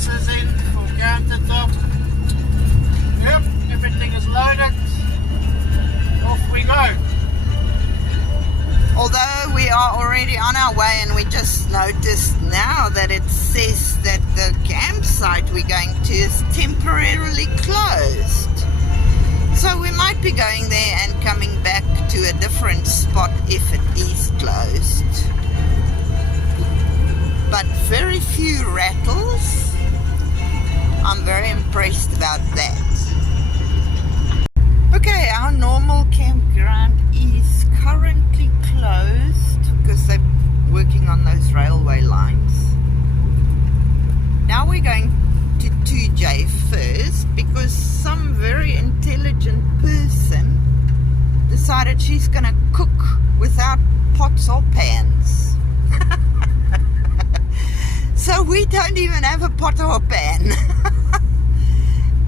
pieces in for countertop. Yep, everything is loaded. Off we go. Although we are already on our way, and we just noticed now that it says that the campsite we're going to is temporarily closed. So we might be going there and coming back to a different spot if it is closed. But very few rattles. I'm very impressed about that. Okay, our normal campground is currently closed because they're working on those railway lines. Now we're going to 2J first because some very intelligent person decided she's gonna cook without pots or pans. So we don't even have a pot or a pan.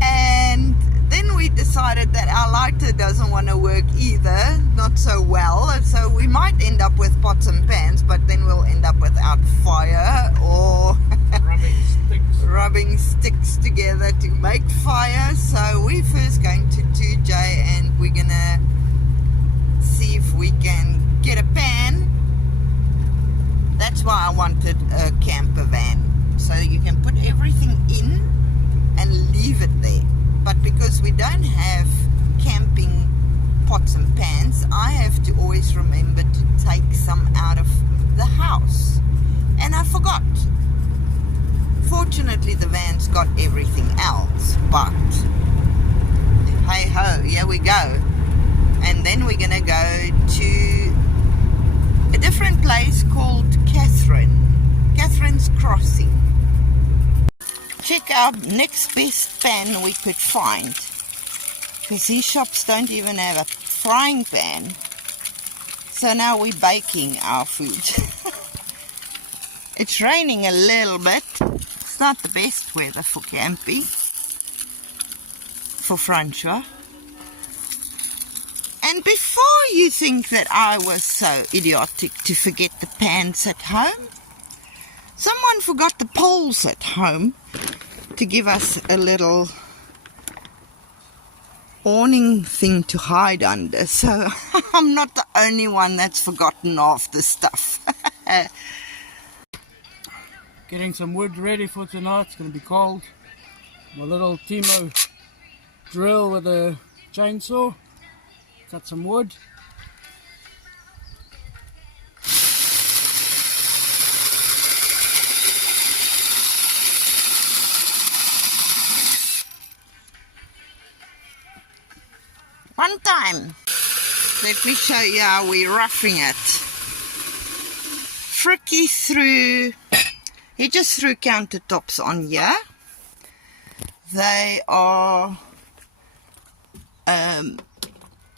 And then we decided that our lighter doesn't want to work either, not so well, and so we might end up with pots and pans, but then we'll end up without fire or rubbing sticks together to make fire. So we're first going to 2J and we're gonna see if we can get a pan. That's why I wanted a camper van, so you can put everything in and leave it there. But because we don't have camping pots and pans, I have to always remember to take some out of the house. And I forgot. Fortunately, the van's got everything else, but hey ho, here we go. And then we're gonna go to a different place called Catherine's Crossing. Check our next best pan we could find, because these shops don't even have a frying pan. So now we're baking our food. It's raining a little bit. It's not the best weather for camping for Francois. And before you think that I was so idiotic to forget the pans at home, someone forgot the poles at home to give us a little awning thing to hide under. So I'm not the only one that's forgotten half the stuff. Getting some wood ready for tonight. It's going to be cold. My little Timo drill with a chainsaw. Cut some wood. One time. Let me show you how we're roughing it. Fricky he just threw countertops on here. They are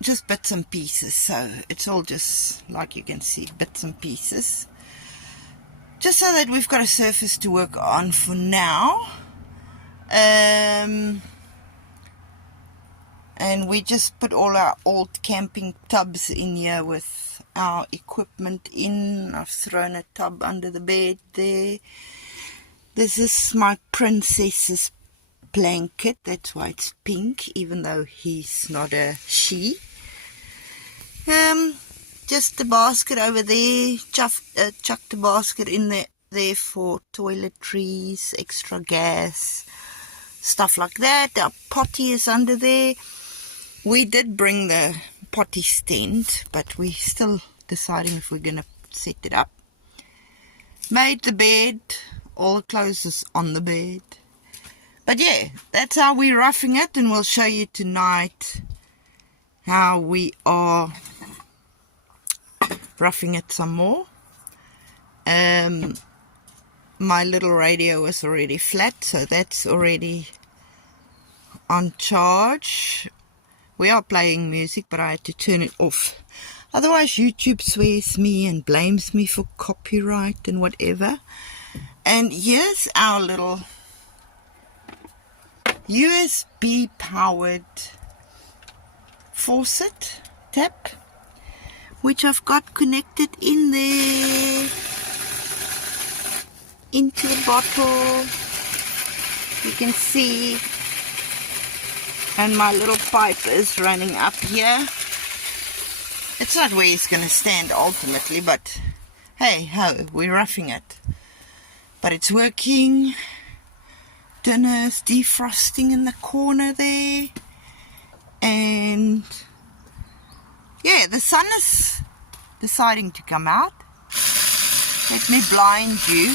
just bits and pieces, so it's all just, like you can see, bits and pieces. Just so that we've got a surface to work on for now. And we just put all our old camping tubs in here with our equipment in. I've thrown a tub under the bed there. This is my princess's blanket. That's why it's pink, even though he's not a she. Just the basket over there. Chucked the basket in there for toiletries, extra gas, stuff like that. Our potty is under there. We did bring the potty stand, but we're still deciding if we're going to set it up. Made the bed. All the clothes is on the bed. But yeah, that's how we're roughing it, and we'll show you tonight how we are roughing it some more. My little radio is already flat, so that's already on charge. We are playing music, but I had to turn it off. Otherwise YouTube swears me and blames me for copyright and whatever. And here's our little USB powered faucet tap, which I've got connected in there into the bottle. You can see, and my little pipe is running up here. It's not where it's going to stand ultimately, but hey ho, we're roughing it. But it's working. Dinner's defrosting in the corner there. And yeah, the sun is deciding to come out. Let me blind you.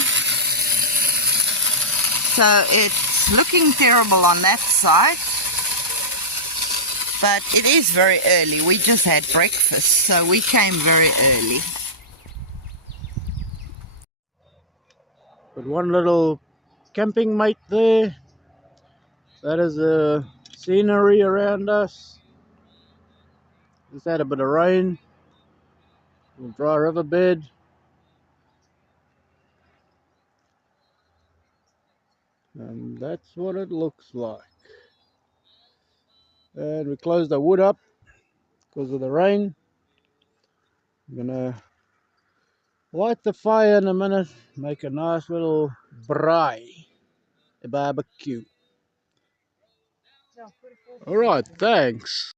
So it's looking terrible on that side. But it is very early. We just had breakfast, so we came very early. Got one little camping mate there. That is the scenery around us. Just had a bit of rain. A dry riverbed. And that's what it looks like. And we closed the wood up because of the rain. I'm gonna light the fire in a minute, make a nice little braai, a barbecue. Alright, thanks.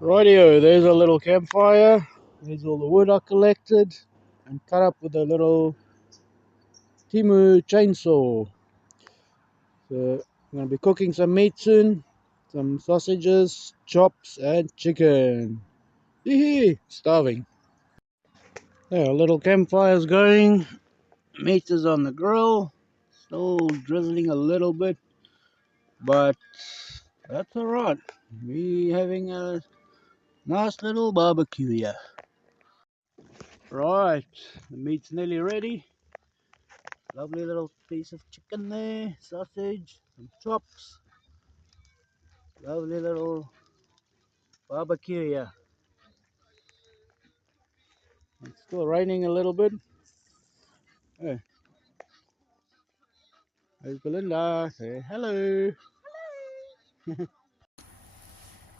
Rightio, there's a little campfire. There's all the wood I collected and cut up with a little Timu chainsaw. So I'm gonna be cooking some meat soon, some sausages, chops, and chicken. Hee, starving. Yeah, a little campfire's going. Meat is on the grill. Still drizzling a little bit, but that's alright. We having a nice little barbecue here. Right, the meat's nearly ready. Lovely little piece of chicken there, sausage, some chops. Lovely little barbecue here. It's still raining a little bit. Hey, there's Belinda. Say hello.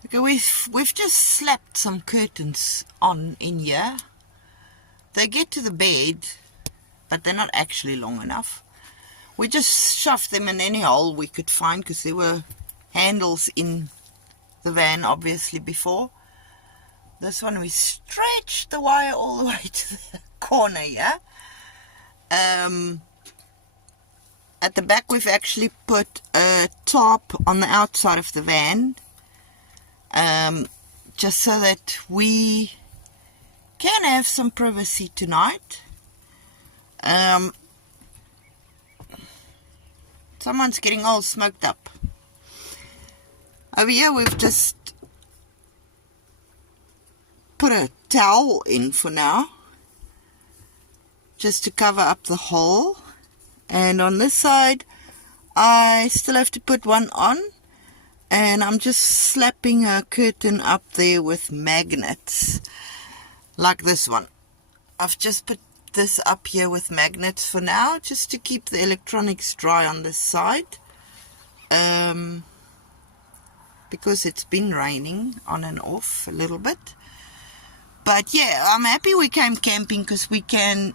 Okay, we've just slapped some curtains on in here. They get to the bed, but they're not actually long enough. We just shoved them in any hole we could find because there were handles in the van obviously before. This one we stretched the wire all the way to the corner here. At the back we've actually put a tarp on the outside of the van, just so that we can have some privacy tonight. Someone's getting all smoked up. Over here we've just put a towel in for now, just to cover up the hole. And on this side I still have to put one on, and I'm just slapping a curtain up there with magnets like this one. I've just put this up here with magnets for now, just to keep the electronics dry on this side, because it's been raining on and off a little bit. But yeah, I'm happy we came camping because we can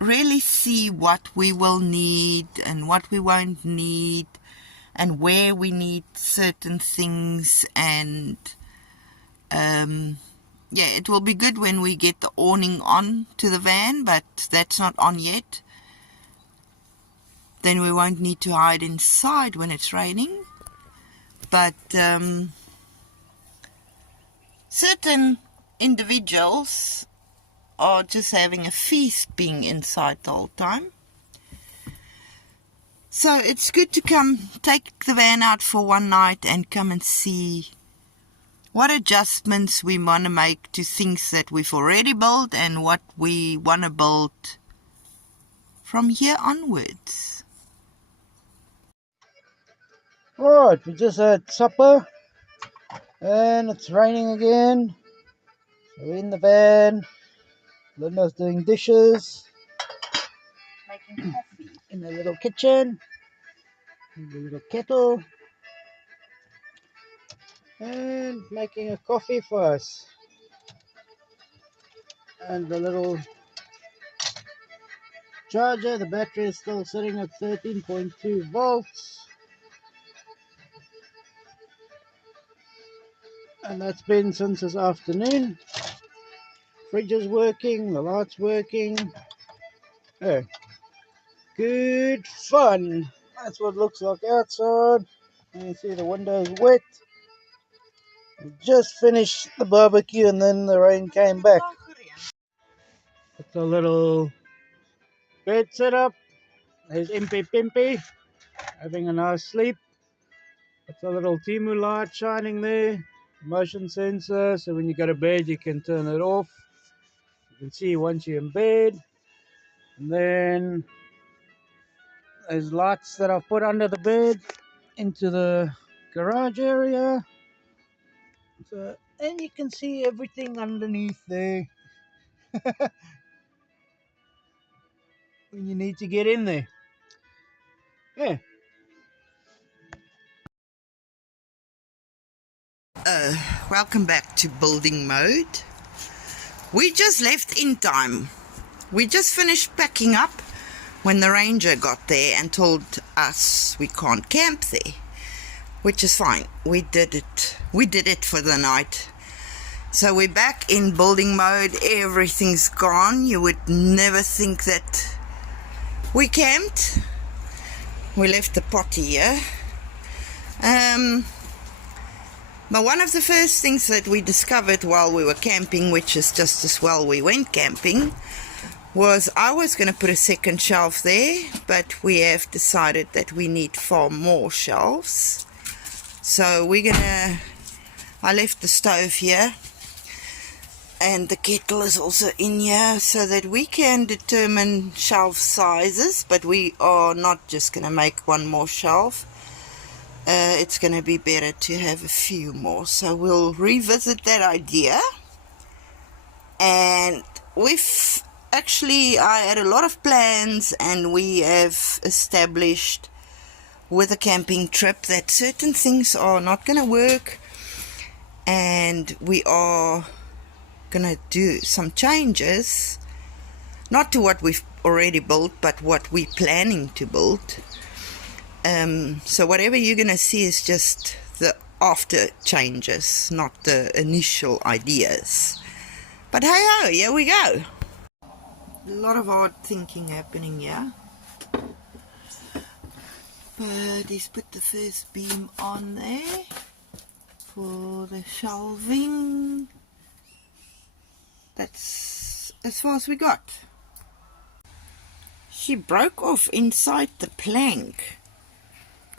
really see what we will need and what we won't need, and where we need certain things. And yeah, it will be good when we get the awning on to the van, but that's not on yet. Then we won't need to hide inside when it's raining. But certain individuals are just having a feast being inside the whole time. So it's good to come take the van out for one night and come and see what adjustments we want to make to things that we've already built and what we want to build from here onwards. Right, we just had supper and it's raining again. So we're in the van. Linda's doing dishes, making coffee in the little kitchen, in the little kettle, and making a coffee for us. And the little charger. The battery is still sitting at 13.2 volts. And that's been since this afternoon. Fridge is working, the light's working. Yeah. Good fun. That's what it looks like outside. You can see the window's wet. We just finished the barbecue and then the rain came back. It's a little bed setup. There's Impy Pimpy having a nice sleep. It's a little Timu light shining there. Motion sensor, so when you go to bed you can turn it off. You can see once you're in bed. And then there's lights that I've put under the bed into the garage area. So, and you can see everything underneath there when you need to get in there. Yeah. Welcome back to building mode. We just left in time. We just finished packing up when the ranger got there and told us we can't camp there, which is fine. We did it for the night. So we're back in building mode. Everything's gone. You would never think that we camped. We left the pot here. But one of the first things that we discovered while we were camping, which is just as well we went camping, was I was going to put a second shelf there, but we have decided that we need far more shelves. So I left the stove here, and the kettle is also in here so that we can determine shelf sizes, but we are not just going to make one more shelf. It's going to be better to have a few more, so we'll revisit that idea. And I had a lot of plans, and we have established with a camping trip that certain things are not going to work, and we are going to do some changes, not to what we've already built, but what we're planning to build. So whatever you're going to see is just the after changes, not the initial ideas. But hey ho, here we go. A lot of hard thinking happening here. But he's put the first beam on there for the shelving. That's as far as we got. She broke off inside the plank.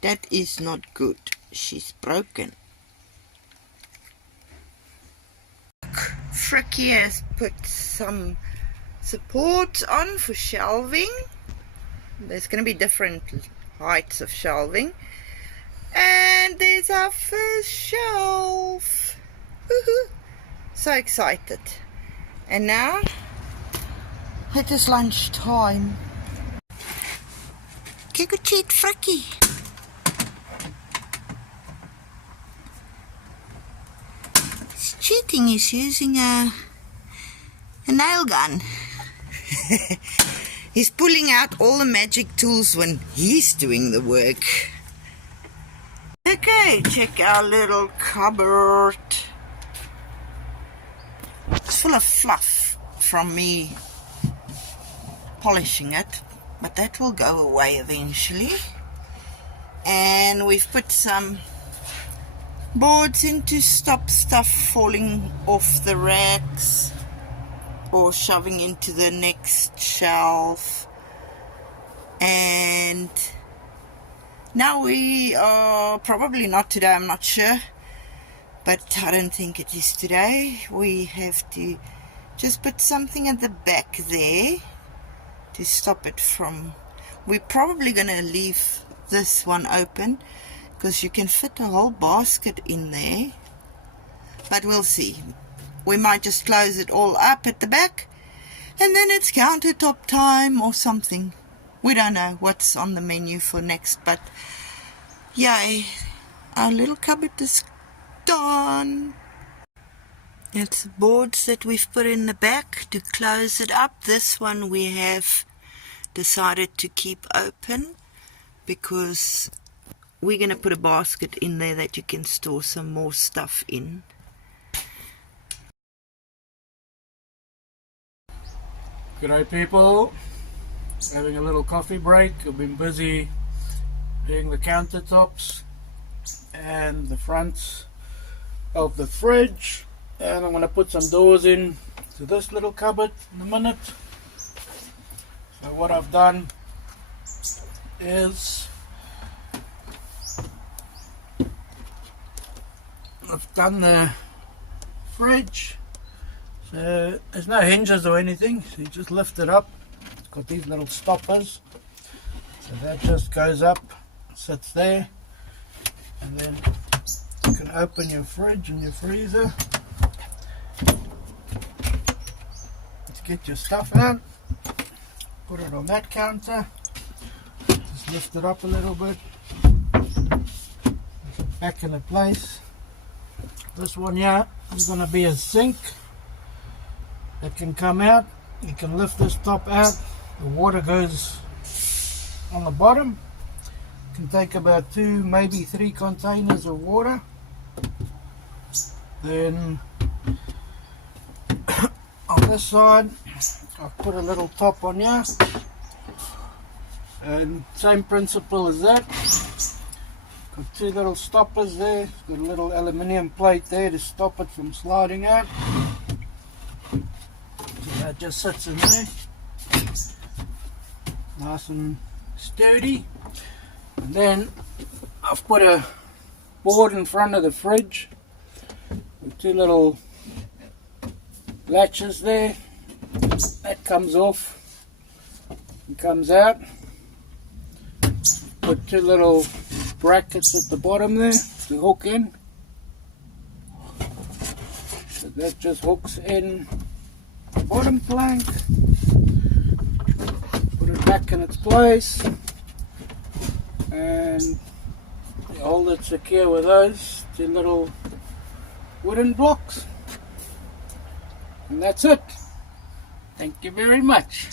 That is not good. She's broken. Fricky has put some support on for shelving. There's going to be different heights of shelving. And there's our first shelf. Woohoo! So excited. And now it is lunch time. Take a treat, Fricky. He's cheating. He's using a nail gun. He's pulling out all the magic tools when he's doing the work. Okay, check our little cupboard. It's full of fluff from me polishing it, but that will go away eventually. And we've put some boards in to stop stuff falling off the racks or shoving into the next shelf. And now we are probably not today, I'm not sure, but I don't think it is today. We have to just put something at the back there to stop it from. We're probably going to leave this one open because you can fit a whole basket in there, but we'll see. We might just close it all up at the back and then it's countertop time or something. We don't know what's on the menu for next, but yeah, our little cupboard is done. It's boards that we've put in the back to close it up. This one we have decided to keep open because we're going to put a basket in there that you can store some more stuff in. G'day people, having a little coffee break. I've been busy doing the countertops and the fronts of the fridge, and I'm going to put some doors in to this little cupboard in a minute. So what I've done is I've done the fridge. So there's no hinges or anything, so you just lift it up. It's got these little stoppers, so that just goes up, sits there, and then you can open your fridge and your freezer to get your stuff out. Put it on that counter, just lift it up a little bit, back into place. This one here is going to be a sink that can come out. You can lift this top out, the water goes on the bottom. You can take about 2, maybe 3 containers of water. Then on this side I've put a little top on here, and same principle as that. Got 2 little stoppers there, got a little aluminium plate there to stop it from sliding out. That just sits in there, nice and sturdy. And then I've put a board in front of the fridge with 2 little latches there. That comes off and comes out. Put 2 little brackets at the bottom there to hook in. So that just hooks in the bottom plank, put it back in its place, and you hold it secure with those 2 little wooden blocks, and that's it. Thank you very much.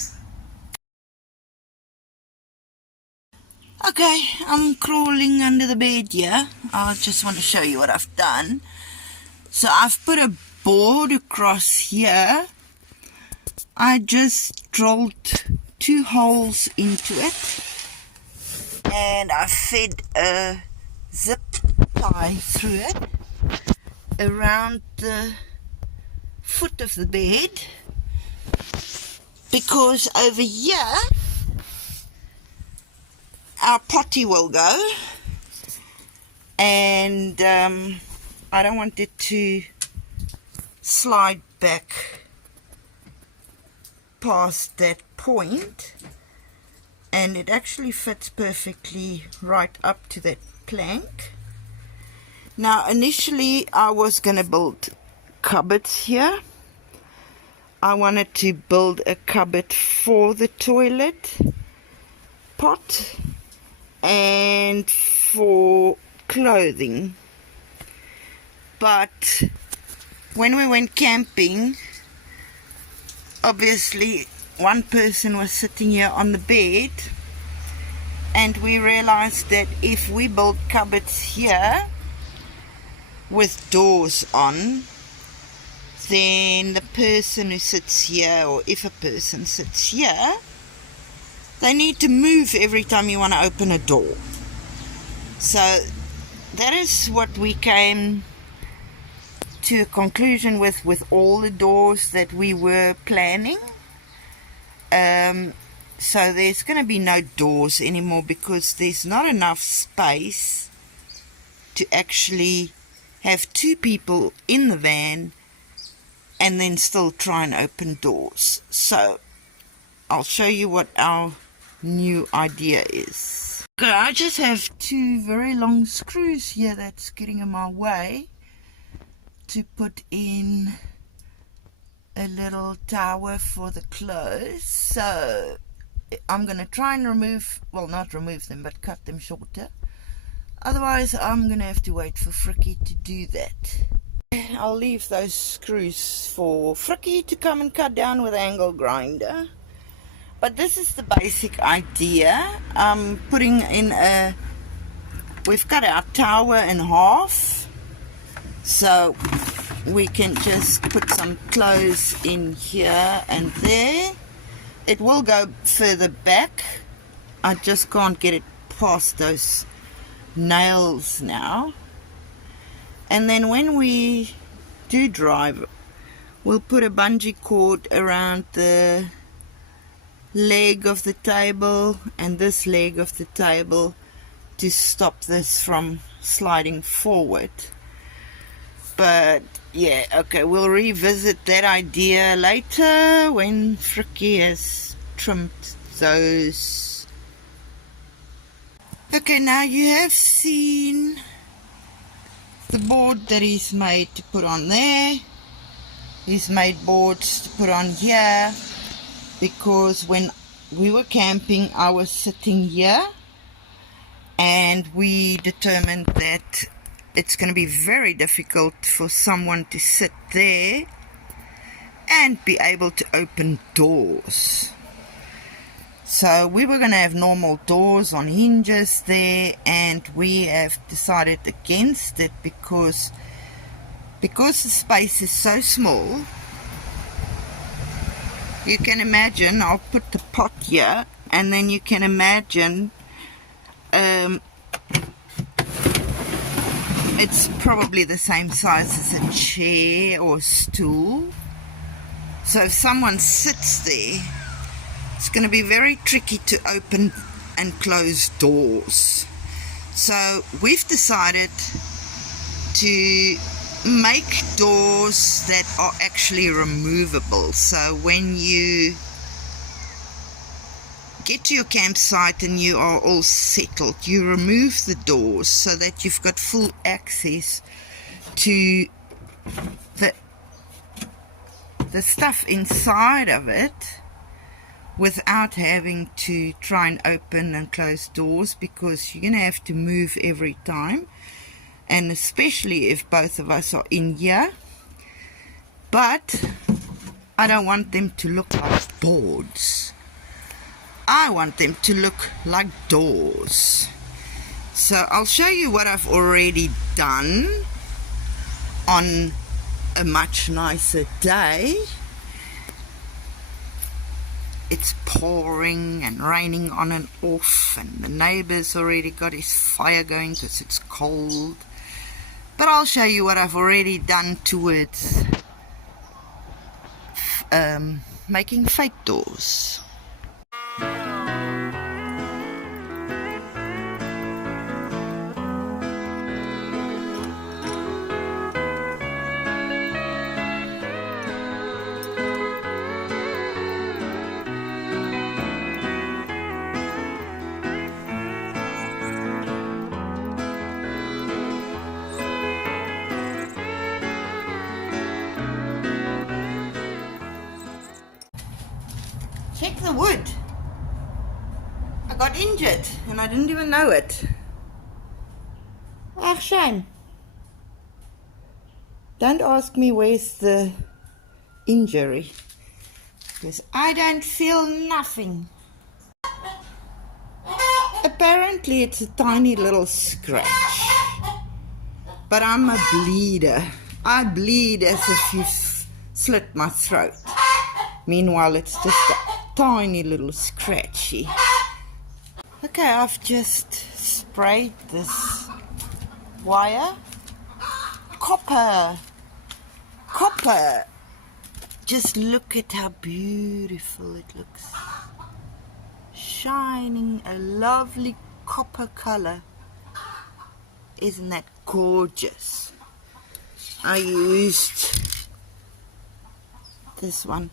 Okay, I'm crawling under the bed here. I just want to show you what I've done. So I've put a board across here. I just drilled 2 holes into it, and I fed a zip tie through it around the foot of the bed, because over here our potty will go, and I don't want it to slide back past that point, and it actually fits perfectly right up to that plank. Now initially I was going to build cupboards here. I wanted to build a cupboard for the toilet pot and for clothing, but when we went camping, obviously one person was sitting here on the bed, and we realized that if we build cupboards here with doors on, then the person who sits here, or if a person sits here, they need to move every time you want to open a door. So that is what we came to a conclusion with all the doors that we were planning. So there's going to be no doors anymore, because there's not enough space to actually have 2 people in the van and then still try and open doors. So I'll show you what our new idea is. Okay, I just have 2 very long screws here that's getting in my way to put in a little tower for the clothes. So I'm going to try and not remove them, but cut them shorter. Otherwise I'm going to have to wait for Frikkie to do that. I'll leave those screws for Frikkie to come and cut down with an angle grinder. But this is the basic idea. Putting in we've cut our tower in half, so we can just put some clothes in here and there. It will go further back. I just can't get it past those nails now. And then when we do drive, we'll put a bungee cord around the leg of the table and this leg of the table to stop this from sliding forward. But yeah, okay, we'll revisit that idea later when Frikkie has trimmed those. Okay, now you have seen the board that he's made to put on there. He's made boards to put on here because when we were camping I was sitting here and we determined that it's going to be very difficult for someone to sit there and be able to open doors. So we were going to have normal doors on hinges there, and we have decided against it because the space is so small. You can imagine, I'll put the pot here, and then you can imagine it's probably the same size as a chair or a stool. So if someone sits there, it's going to be very tricky to open and close doors. So we've decided to make doors that are actually removable. So when you get to your campsite and you are all settled, you remove the doors so that you've got full access to the stuff inside of it without having to try and open and close doors, because you're going to have to move every time, and especially if both of us are in here. But I don't want them to look like boards. I want them to look like doors. So I'll show you what I've already done on a much nicer day. It's pouring and raining on and off, and the neighbour's already got his fire going because it's cold. But I'll show you what I've already done towards making fake doors. Check the wood. I got injured and I didn't even know it. Ah, shame. Don't ask me where's the injury, because I don't feel nothing. Apparently it's a tiny little scratch, but I'm a bleeder. I bleed as if you've slit my throat. Meanwhile, it's just a tiny little scratchy. Okay, I've just sprayed this wire. Copper! Copper! Just look at how beautiful it looks. Shining a lovely copper color. Isn't that gorgeous? I used this one.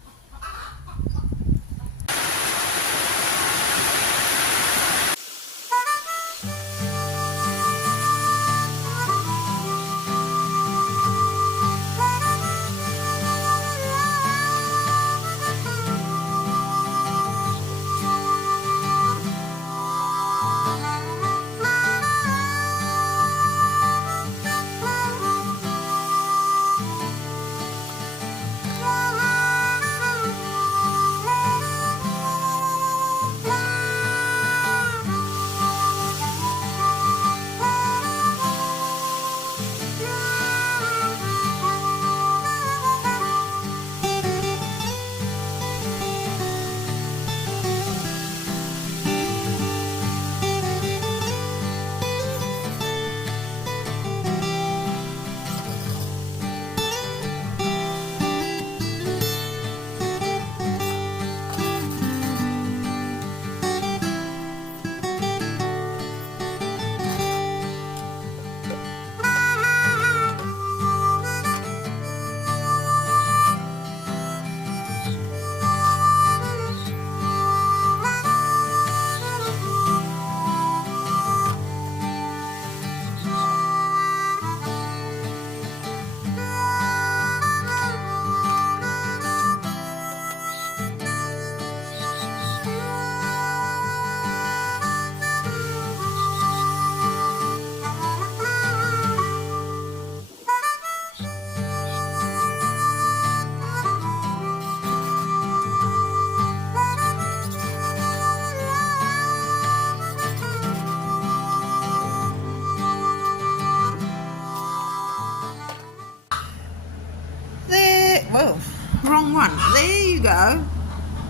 Whoa, wrong one. There you go.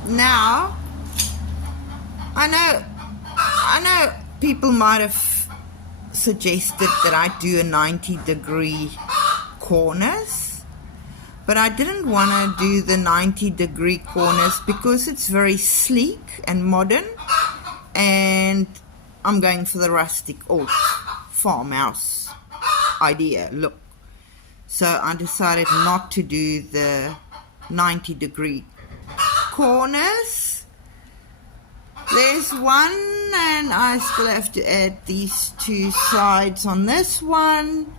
Now, I know people might have suggested that I do a 90-degree corners, but I didn't want to do the 90-degree corners because it's very sleek and modern, and I'm going for the rustic old farmhouse idea look. So I decided not to do the 90-degree corners. There's one, and I still have to add these two sides on this one,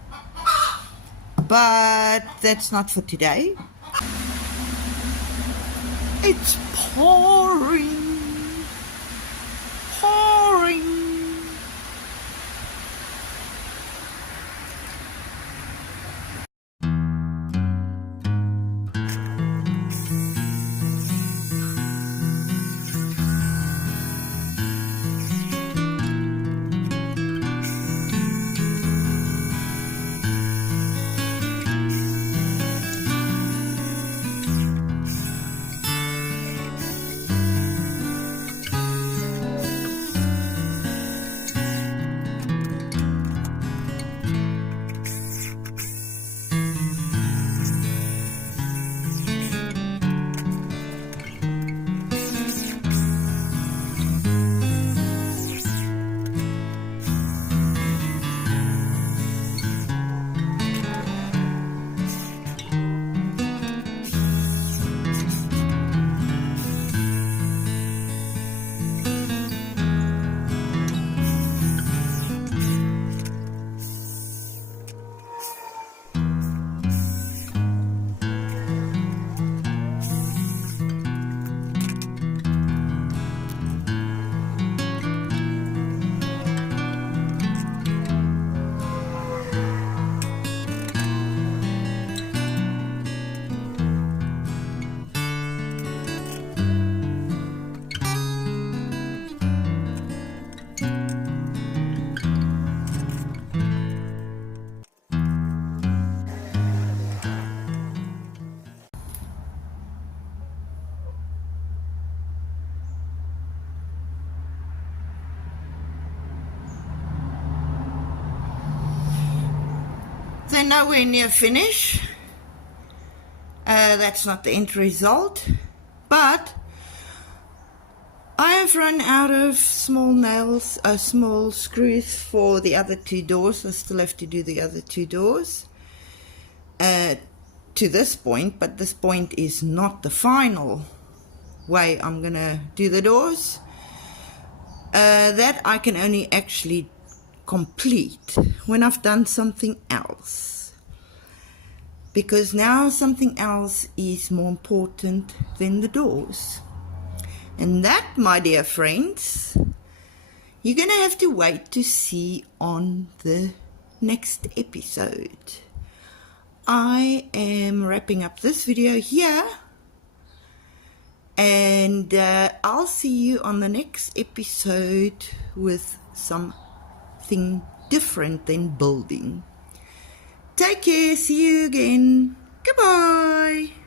but that's not for today. It's pouring. They're nowhere near finish. That's not the end result, but I have run out of small screws for the other two doors. I still have to do the other two doors to this point, but this point is not the final way I'm gonna do the doors. That I can only actually complete when I've done something else, because now something else is more important than the doors, and that, my dear friends, you're gonna have to wait to see on the next episode. I am wrapping up this video here, and I'll see you on the next episode with something different than building. Take care, see you again. Goodbye.